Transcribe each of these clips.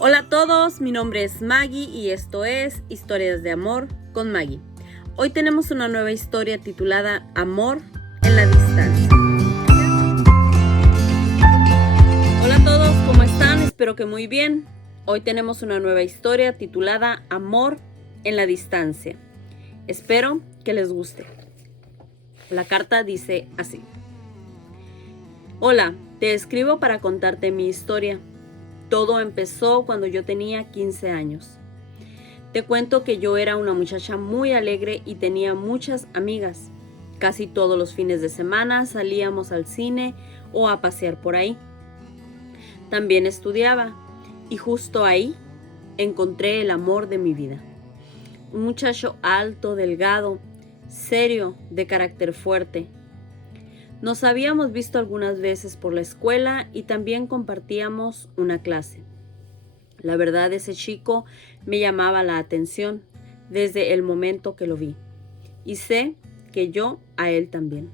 Hola a todos, mi nombre es Maggie y esto es Historias de Amor con Maggie. Hoy tenemos una nueva historia titulada Amor en la Distancia. Hola a todos, ¿cómo están? Espero que muy bien. Hoy tenemos una nueva historia titulada Amor en la Distancia. Espero que les guste. La carta dice así: Hola, te escribo para contarte mi historia. Todo empezó cuando yo tenía 15 años. Te cuento que yo era una muchacha muy alegre y tenía muchas amigas. Casi todos los fines de semana salíamos al cine o a pasear por ahí. También estudiaba y justo ahí encontré el amor de mi vida. Un muchacho alto, delgado, serio, de carácter fuerte. Nos habíamos visto algunas veces por la escuela y también compartíamos una clase. La verdad, ese chico me llamaba la atención desde el momento que lo vi. Y sé que yo a él también.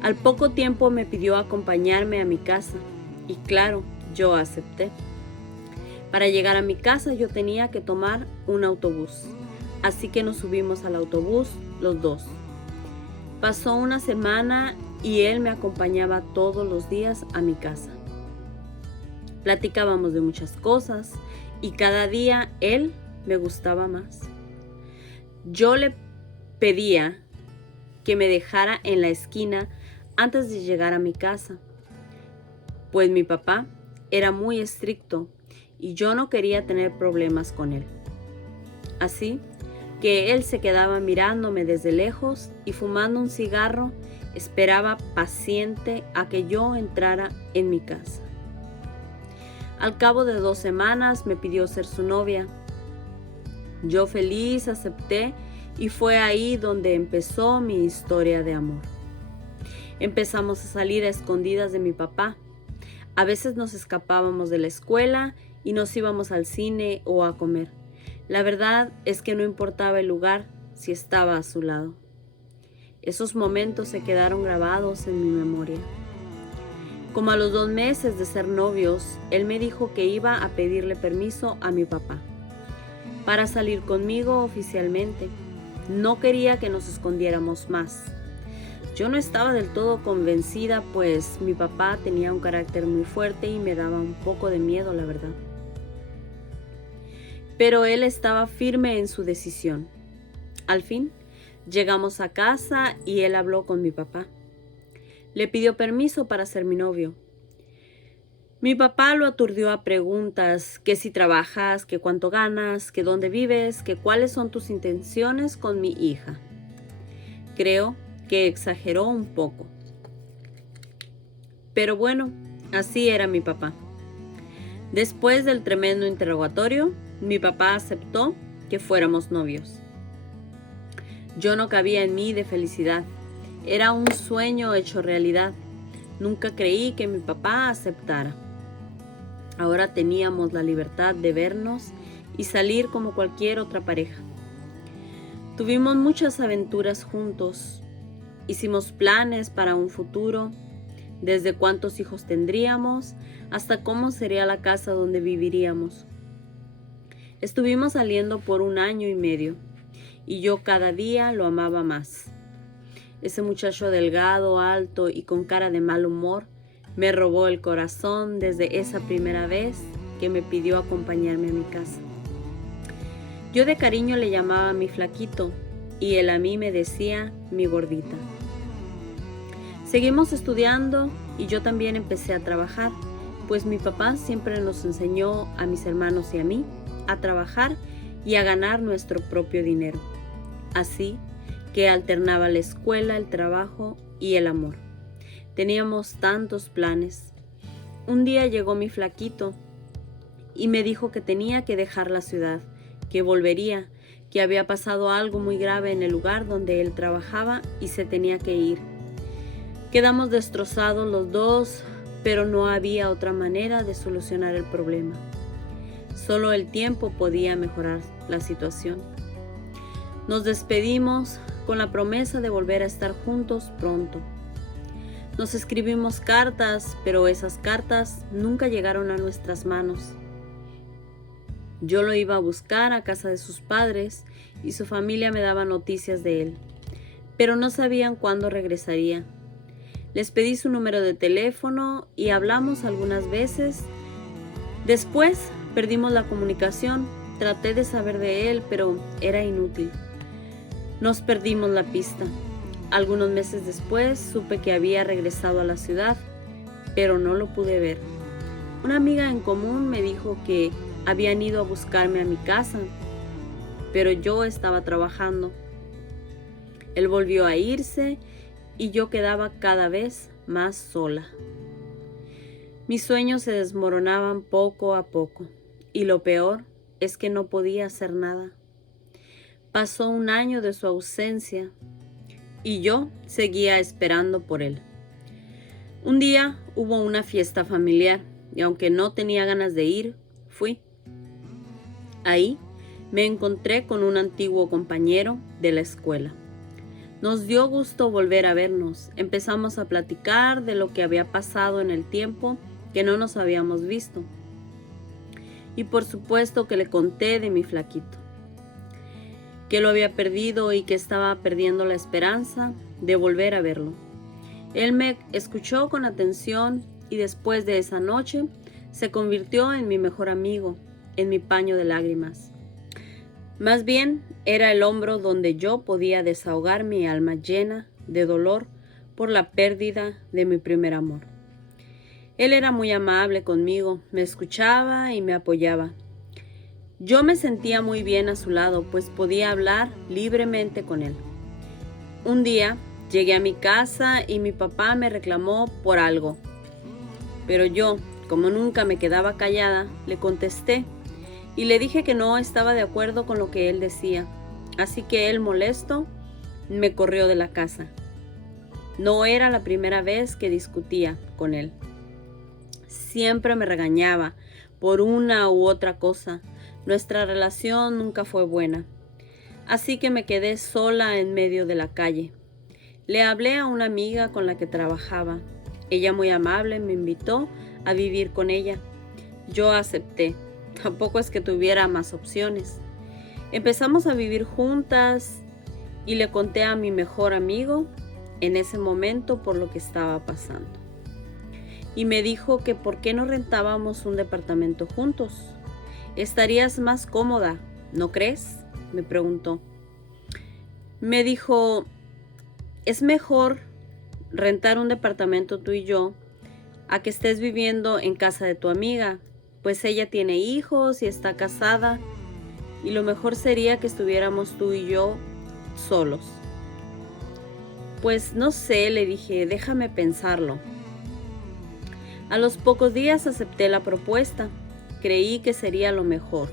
Al poco tiempo me pidió acompañarme a mi casa y claro, yo acepté. Para llegar a mi casa yo tenía que tomar un autobús, así que nos subimos al autobús los dos. Pasó una semana y él me acompañaba todos los días a mi casa. Platicábamos de muchas cosas y cada día él me gustaba más. Yo le pedía que me dejara en la esquina antes de llegar a mi casa, pues mi papá era muy estricto y yo no quería tener problemas con él. Así que él se quedaba mirándome desde lejos y fumando un cigarro esperaba paciente a que yo entrara en mi casa. Al cabo de 2 semanas me pidió ser su novia. Yo feliz acepté y fue ahí donde empezó mi historia de amor. Empezamos a salir a escondidas de mi papá. A veces nos escapábamos de la escuela y nos íbamos al cine o a comer. La verdad es que no importaba el lugar si estaba a su lado. Esos momentos se quedaron grabados en mi memoria. Como a los 2 meses de ser novios, él me dijo que iba a pedirle permiso a mi papá para salir conmigo oficialmente. No quería que nos escondiéramos más. Yo no estaba del todo convencida, pues mi papá tenía un carácter muy fuerte y me daba un poco de miedo, la verdad. Pero él estaba firme en su decisión. Al fin, llegamos a casa y él habló con mi papá. Le pidió permiso para ser mi novio. Mi papá lo aturdió a preguntas, que si trabajas, que cuánto ganas, que dónde vives, que cuáles son tus intenciones con mi hija. Creo que exageró un poco. Pero bueno, así era mi papá. Después del tremendo interrogatorio, mi papá aceptó que fuéramos novios. Yo no cabía en mí de felicidad. Era un sueño hecho realidad. Nunca creí que mi papá aceptara. Ahora teníamos la libertad de vernos y salir como cualquier otra pareja. Tuvimos muchas aventuras juntos. Hicimos planes para un futuro, desde cuántos hijos tendríamos hasta cómo sería la casa donde viviríamos. Estuvimos saliendo por 1 año y medio y yo cada día lo amaba más. Ese muchacho delgado, alto y con cara de mal humor me robó el corazón desde esa primera vez que me pidió acompañarme a mi casa. Yo de cariño le llamaba mi flaquito y él a mí me decía mi gordita. Seguimos estudiando y yo también empecé a trabajar, pues mi papá siempre nos enseñó a mis hermanos y a mí a trabajar y a ganar nuestro propio dinero. Así que alternaba la escuela, el trabajo y el amor. Teníamos tantos planes. Un día llegó mi flaquito y me dijo que tenía que dejar la ciudad, que volvería, que había pasado algo muy grave en el lugar donde él trabajaba y se tenía que ir. Quedamos destrozados los dos, pero no había otra manera de solucionar el problema. Solo el tiempo podía mejorar la situación. Nos despedimos con la promesa de volver a estar juntos pronto. Nos escribimos cartas, pero esas cartas nunca llegaron a nuestras manos. Yo lo iba a buscar a casa de sus padres y su familia me daba noticias de él, pero no sabían cuándo regresaría. Les pedí su número de teléfono y hablamos algunas veces. Después perdimos la comunicación. Traté de saber de él, pero era inútil. Nos perdimos la pista. Algunos meses después supe que había regresado a la ciudad, pero no lo pude ver. Una amiga en común me dijo que habían ido a buscarme a mi casa, pero yo estaba trabajando. Él volvió a irse y yo quedaba cada vez más sola. Mis sueños se desmoronaban poco a poco y lo peor es que no podía hacer nada. Pasó un año de su ausencia y yo seguía esperando por él. Un día hubo una fiesta familiar y aunque no tenía ganas de ir, fui. Ahí me encontré con un antiguo compañero de la escuela. Nos dio gusto volver a vernos. Empezamos a platicar de lo que había pasado en el tiempo que no nos habíamos visto. Y por supuesto que le conté de mi flaquito, que lo había perdido y que estaba perdiendo la esperanza de volver a verlo. Él me escuchó con atención y después de esa noche se convirtió en mi mejor amigo, en mi paño de lágrimas. Más bien era el hombro donde yo podía desahogar mi alma llena de dolor por la pérdida de mi primer amor. Él era muy amable conmigo, me escuchaba y me apoyaba. Yo me sentía muy bien a su lado, pues podía hablar libremente con él. Un día llegué a mi casa y mi papá me reclamó por algo. Pero yo, como nunca me quedaba callada, le contesté y le dije que no estaba de acuerdo con lo que él decía. Así que él, molesto, me corrió de la casa. No era la primera vez que discutía con él. Siempre me regañaba por una u otra cosa. Nuestra relación nunca fue buena. Así que me quedé sola en medio de la calle. Le hablé a una amiga con la que trabajaba. Ella, muy amable, me invitó a vivir con ella. Yo acepté. Tampoco es que tuviera más opciones. Empezamos a vivir juntas y le conté a mi mejor amigo en ese momento por lo que estaba pasando. Y me dijo que por qué no rentábamos un departamento juntos. ¿Estarías más cómoda, no crees?, me preguntó. Me dijo, es mejor rentar un departamento tú y yo a que estés viviendo en casa de tu amiga, pues ella tiene hijos y está casada y lo mejor sería que estuviéramos tú y yo solos. Pues no sé, le dije, déjame pensarlo. A los pocos días acepté la propuesta. Creí que sería lo mejor.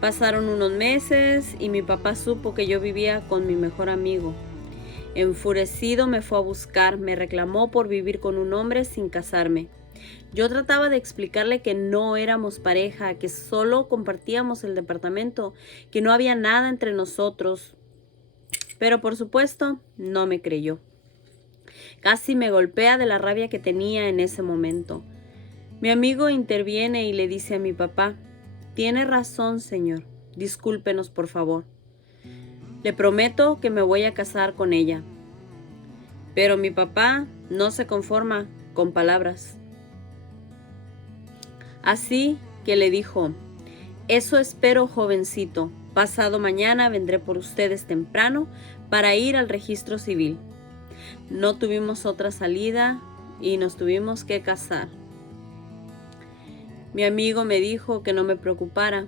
Pasaron unos meses y mi papá supo que yo vivía con mi mejor amigo. Enfurecido me fue a buscar, me reclamó por vivir con un hombre sin casarme. Yo trataba de explicarle que no éramos pareja, que solo compartíamos el departamento, que no había nada entre nosotros. Pero por supuesto, no me creyó. Casi me golpea de la rabia que tenía en ese momento. Mi amigo interviene y le dice a mi papá, tiene razón, señor, discúlpenos por favor. Le prometo que me voy a casar con ella. Pero mi papá no se conforma con palabras. Así que le dijo, eso espero, jovencito. Pasado mañana vendré por ustedes temprano para ir al registro civil. No tuvimos otra salida y nos tuvimos que casar. Mi amigo me dijo que no me preocupara,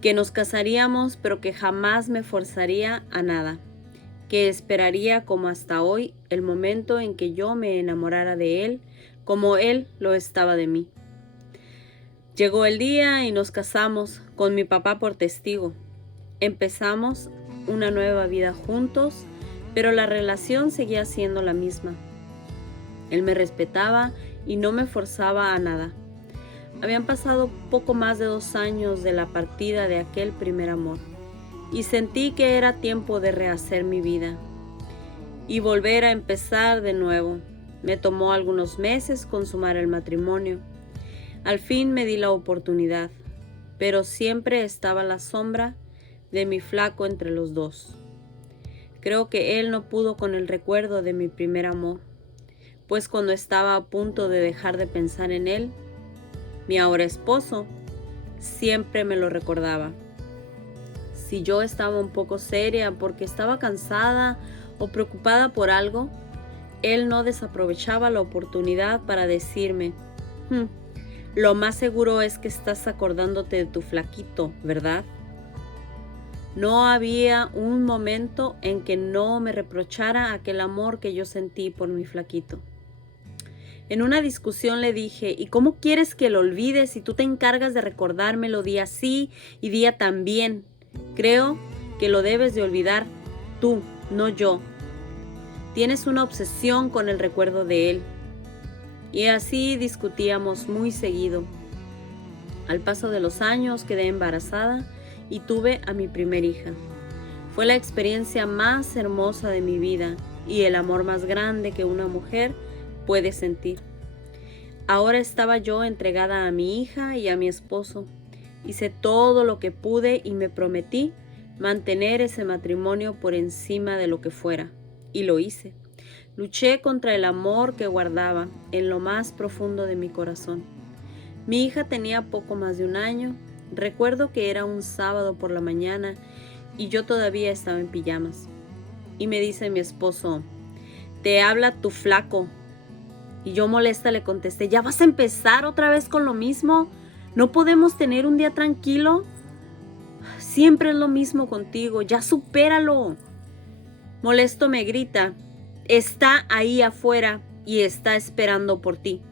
que nos casaríamos, pero que jamás me forzaría a nada, que esperaría como hasta hoy el momento en que yo me enamorara de él, como él lo estaba de mí. Llegó el día y nos casamos con mi papá por testigo. Empezamos una nueva vida juntos, pero la relación seguía siendo la misma. Él me respetaba y no me forzaba a nada. Habían pasado poco más de 2 años de la partida de aquel primer amor y sentí que era tiempo de rehacer mi vida. y volver a empezar de nuevo. Me tomó algunos meses consumar el matrimonio. Al fin me di la oportunidad, pero siempre estaba la sombra de mi flaco entre los dos. Creo que él no pudo con el recuerdo de mi primer amor, pues cuando estaba a punto de dejar de pensar en él, mi ahora esposo siempre me lo recordaba. Si yo estaba un poco seria porque estaba cansada o preocupada por algo, él no desaprovechaba la oportunidad para decirme: lo más seguro es que estás acordándote de tu flaquito, ¿verdad? No había un momento en que no me reprochara aquel amor que yo sentí por mi flaquito. En una discusión le dije: ¿y cómo quieres que lo olvides si tú te encargas de recordármelo día sí y día también? Creo que lo debes de olvidar tú, no yo. Tienes una obsesión con el recuerdo de él. Y así discutíamos muy seguido. Al paso de los años quedé embarazada y tuve a mi primer hija. Fue la experiencia más hermosa de mi vida y el amor más grande que una mujer puede sentir. Ahora estaba yo entregada a mi hija y a mi esposo. Hice todo lo que pude y me prometí mantener ese matrimonio por encima de lo que fuera. Y lo hice. Luché contra el amor que guardaba en lo más profundo de mi corazón. Mi hija tenía poco más de 1 año. Recuerdo que era un sábado por la mañana y yo todavía estaba en pijamas. Y me dice mi esposo: te habla tu flaco. Y yo molesta le contesté: ¿ya vas a empezar otra vez con lo mismo? ¿No podemos tener un día tranquilo? Siempre es lo mismo contigo, ya supéralo. Molesto me grita: está ahí afuera y está esperando por ti.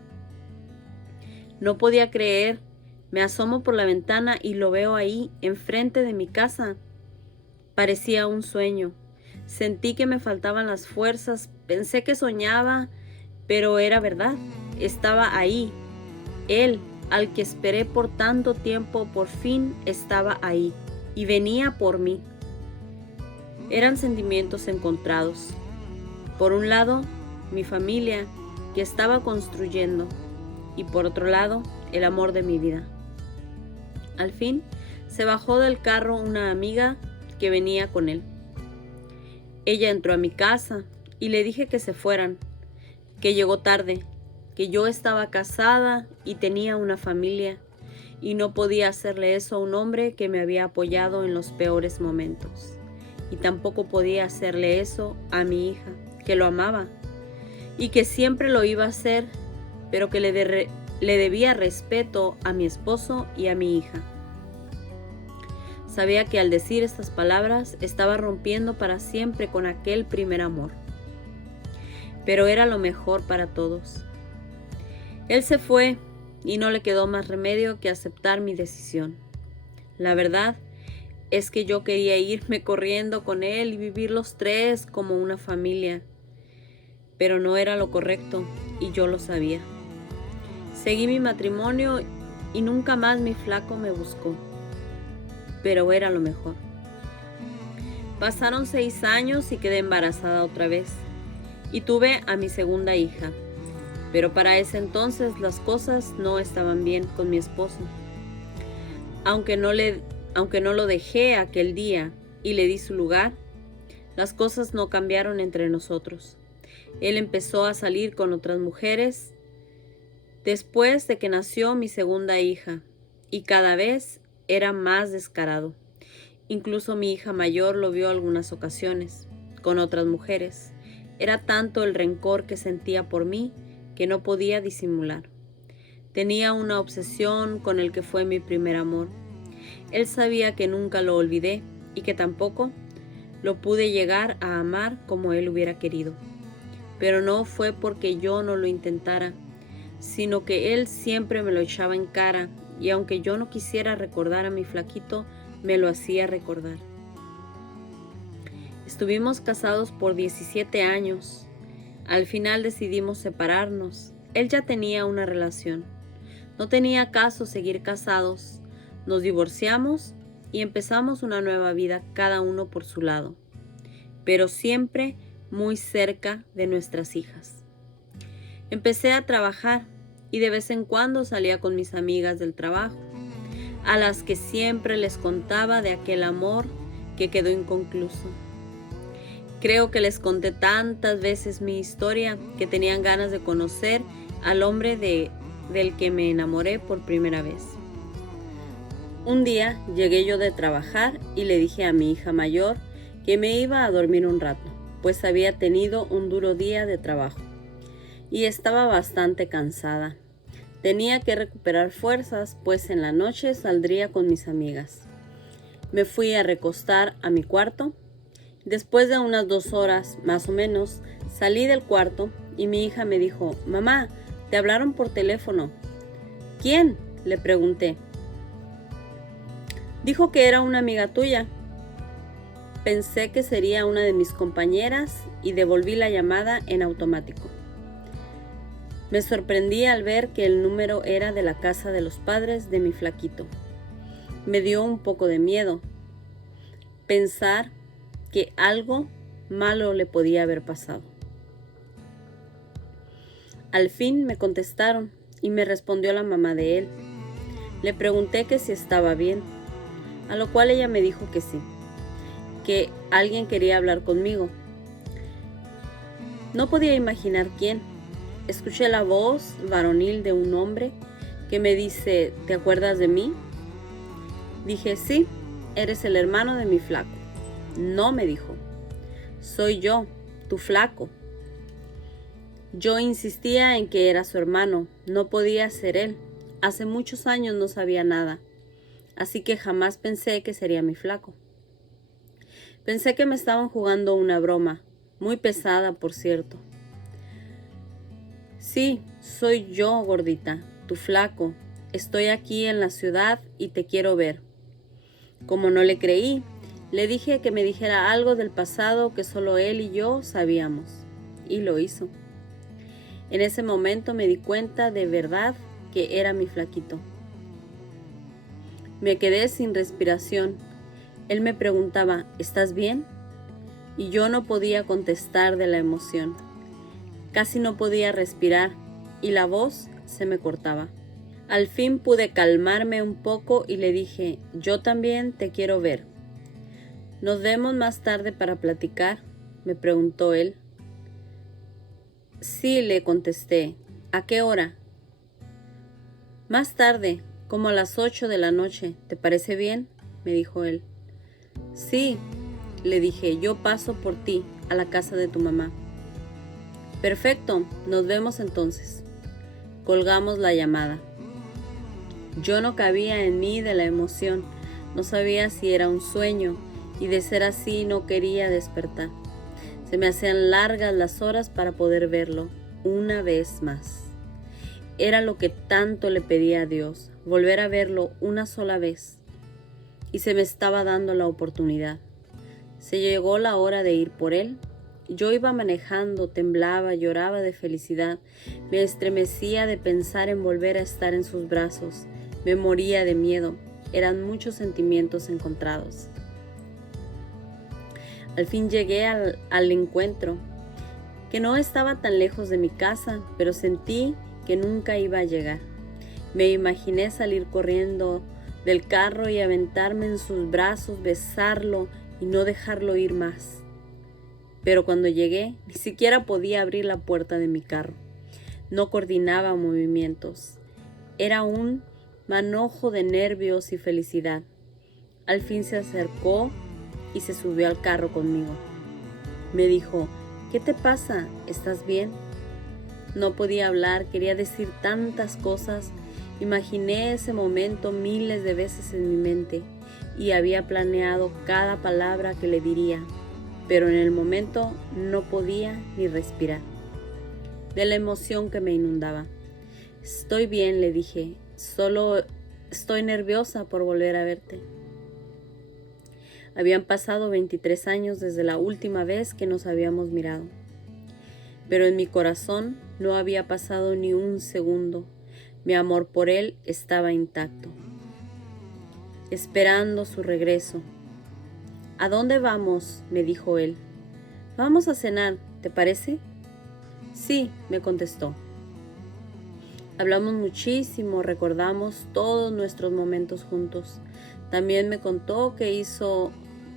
No podía creer. Me asomo por la ventana y lo veo ahí, enfrente de mi casa. Parecía un sueño. Sentí que me faltaban las fuerzas. Pensé que soñaba, pero era verdad. Estaba ahí. Él, al que esperé por tanto tiempo, por fin estaba ahí y venía por mí. Eran sentimientos encontrados. Por un lado, mi familia, que estaba construyendo, y por otro lado, el amor de mi vida. Al fin, se bajó del carro una amiga que venía con él. Ella entró a mi casa y le dije que se fueran, que llegó tarde, que yo estaba casada y tenía una familia y no podía hacerle eso a un hombre que me había apoyado en los peores momentos. Y tampoco podía hacerle eso a mi hija, que lo amaba y que siempre lo iba a hacer, pero que le debía respeto a mi esposo y a mi hija. Sabía que al decir estas palabras estaba rompiendo para siempre con aquel primer amor, pero era lo mejor para todos. Él se fue y no le quedó más remedio que aceptar mi decisión. La verdad es que yo quería irme corriendo con él y vivir los tres como una familia, pero no era lo correcto y yo lo sabía. Seguí mi matrimonio y nunca más mi flaco me buscó, pero era lo mejor. Pasaron 6 años y quedé embarazada otra vez y tuve a mi segunda hija, pero para ese entonces las cosas no estaban bien con mi esposo. Aunque no lo dejé aquel día y le di su lugar, las cosas no cambiaron entre nosotros. Él empezó a salir con otras mujeres después de que nació mi segunda hija, y cada vez era más descarado. Incluso mi hija mayor lo vio algunas ocasiones, con otras mujeres. Era tanto el rencor que sentía por mí que no podía disimular. Tenía una obsesión con el que fue mi primer amor. Él sabía que nunca lo olvidé y que tampoco lo pude llegar a amar como él hubiera querido. Pero no fue porque yo no lo intentara, sino que él siempre me lo echaba en cara, y aunque yo no quisiera recordar a mi flaquito, me lo hacía recordar. Estuvimos casados por 17 años. Al final decidimos separarnos. Él ya tenía una relación. No tenía caso seguir casados. Nos divorciamos y empezamos una nueva vida, cada uno por su lado, pero siempre muy cerca de nuestras hijas. Empecé a trabajar y de vez en cuando salía con mis amigas del trabajo, a las que siempre les contaba de aquel amor que quedó inconcluso. Creo que les conté tantas veces mi historia que tenían ganas de conocer al hombre del que me enamoré por primera vez. Un día llegué yo de trabajar y le dije a mi hija mayor que me iba a dormir un rato, pues había tenido un duro día de trabajo y estaba bastante cansada. Tenía que recuperar fuerzas, pues en la noche saldría con mis amigas. Me fui a recostar a mi cuarto. Después de unas 2 horas, más o menos, salí del cuarto y mi hija me dijo: «Mamá, te hablaron por teléfono». «¿Quién?», le pregunté. «Dijo que era una amiga tuya». Pensé que sería una de mis compañeras y devolví la llamada en automático. Me sorprendí al ver que el número era de la casa de los padres de mi flaquito. Me dio un poco de miedo pensar que algo malo le podía haber pasado. Al fin me contestaron y me respondió la mamá de él. Le pregunté que si estaba bien, a lo cual ella me dijo que sí, que alguien quería hablar conmigo. No podía imaginar quién. Escuché la voz varonil de un hombre que me dice: «¿Te acuerdas de mí?». Dije: «Sí, eres el hermano de mi flaco». «No», me dijo, «soy yo, tu flaco». Yo insistía en que era su hermano, no podía ser él. Hace muchos años no sabía nada, así que jamás pensé que sería mi flaco. Pensé que me estaban jugando una broma, muy pesada, por cierto. «Sí, soy yo, gordita, tu flaco. Estoy aquí en la ciudad y te quiero ver». Como no le creí, le dije que me dijera algo del pasado que solo él y yo sabíamos, y lo hizo. En ese momento me di cuenta de verdad que era mi flaquito. Me quedé sin respiración. Él me preguntaba: «¿Estás bien?», y yo no podía contestar de la emoción. Casi no podía respirar y la voz se me cortaba. Al fin pude calmarme un poco y le dije: «Yo también te quiero ver». «¿Nos vemos más tarde para platicar?», me preguntó él. «Sí», le contesté. «¿A qué hora?». «Más tarde, como a las 8 de la noche. ¿Te parece bien?», me dijo él. «Sí», le dije, «yo paso por ti a la casa de tu mamá». «Perfecto, nos vemos entonces». Colgamos la llamada. Yo no cabía en mí de la emoción, no sabía si era un sueño, y de ser así no quería despertar. Se me hacían largas las horas para poder verlo una vez más. Era lo que tanto le pedía a Dios, volver a verlo una sola vez. Y se me estaba dando la oportunidad. Se llegó la hora de ir por él. Yo iba manejando, temblaba, lloraba de felicidad, me estremecía de pensar en volver a estar en sus brazos, me moría de miedo, eran muchos sentimientos encontrados. Al fin llegué al encuentro, que no estaba tan lejos de mi casa, pero sentí que nunca iba a llegar. Me imaginé salir corriendo del carro y aventarme en sus brazos, besarlo y no dejarlo ir más. Pero cuando llegué, ni siquiera podía abrir la puerta de mi carro. No coordinaba movimientos. Era un manojo de nervios y felicidad. Al fin se acercó y se subió al carro conmigo. Me dijo: «¿Qué te pasa? ¿Estás bien?». No podía hablar, quería decir tantas cosas. Imaginé ese momento miles de veces en mi mente y había planeado cada palabra que le diría. Pero en el momento no podía ni respirar, de la emoción que me inundaba. «Estoy bien», le dije, «solo estoy nerviosa por volver a verte». Habían pasado 23 años desde la última vez que nos habíamos mirado, pero en mi corazón no había pasado ni un segundo. Mi amor por él estaba intacto, esperando su regreso. «¿A dónde vamos?», me dijo él. Vamos a cenar, ¿te parece? Sí, me contestó. Hablamos muchísimo, recordamos todos nuestros momentos juntos. También me contó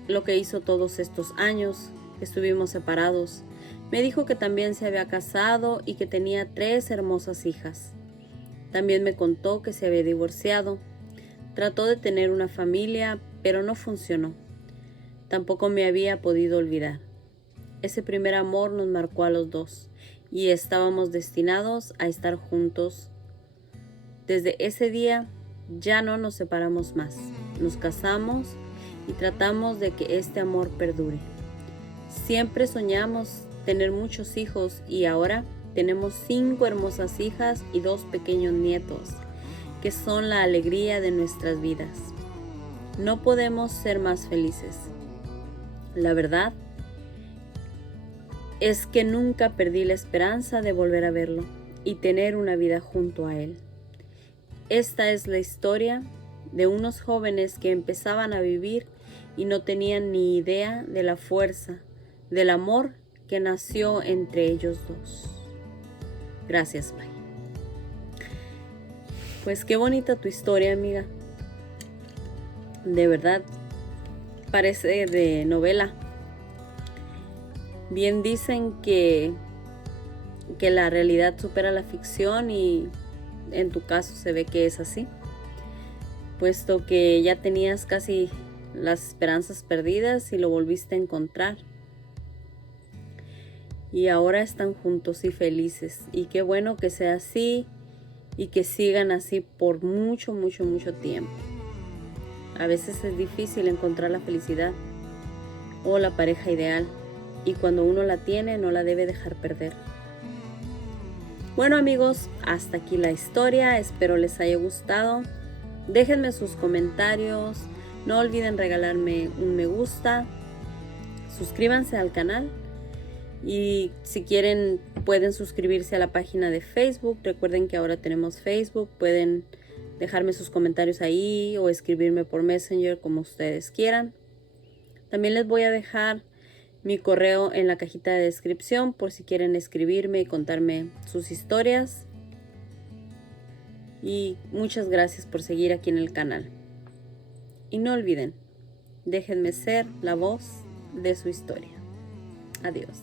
lo que hizo todos estos años que estuvimos separados. Me dijo que también se había casado y que tenía 3 hermosas hijas. También me contó que se había divorciado. Trató de tener una familia, pero no funcionó. Tampoco me había podido olvidar. Ese primer amor nos marcó a los dos y estábamos destinados a estar juntos. Desde ese día ya no nos separamos más. Nos casamos y tratamos de que este amor perdure. Siempre soñamos tener muchos hijos y ahora tenemos 5 hermosas hijas y 2 pequeños nietos, que son la alegría de nuestras vidas. No podemos ser más felices. La verdad es que nunca perdí la esperanza de volver a verlo y tener una vida junto a él. Esta es la historia de unos jóvenes que empezaban a vivir y no tenían ni idea de la fuerza, del amor que nació entre ellos dos. Gracias, Pai. Pues qué bonita tu historia, amiga. De verdad, parece de novela. Bien dicen que la realidad supera la ficción y en tu caso se ve que es así, puesto que ya tenías casi las esperanzas perdidas y lo volviste a encontrar. Y ahora están juntos y felices. Y qué bueno que sea así y que sigan así por mucho, mucho, mucho tiempo. A veces es difícil encontrar la felicidad o la pareja ideal. Y cuando uno la tiene, no la debe dejar perder. Bueno, amigos, hasta aquí la historia. Espero les haya gustado. Déjenme sus comentarios. No olviden regalarme un me gusta. Suscríbanse al canal. Y si quieren pueden suscribirse a la página de Facebook. Recuerden que ahora tenemos Facebook. Pueden dejarme sus comentarios ahí o escribirme por Messenger como ustedes quieran. También les voy a dejar mi correo en la cajita de descripción por si quieren escribirme y contarme sus historias. Y muchas gracias por seguir aquí en el canal. Y no olviden, déjenme ser la voz de su historia. Adiós.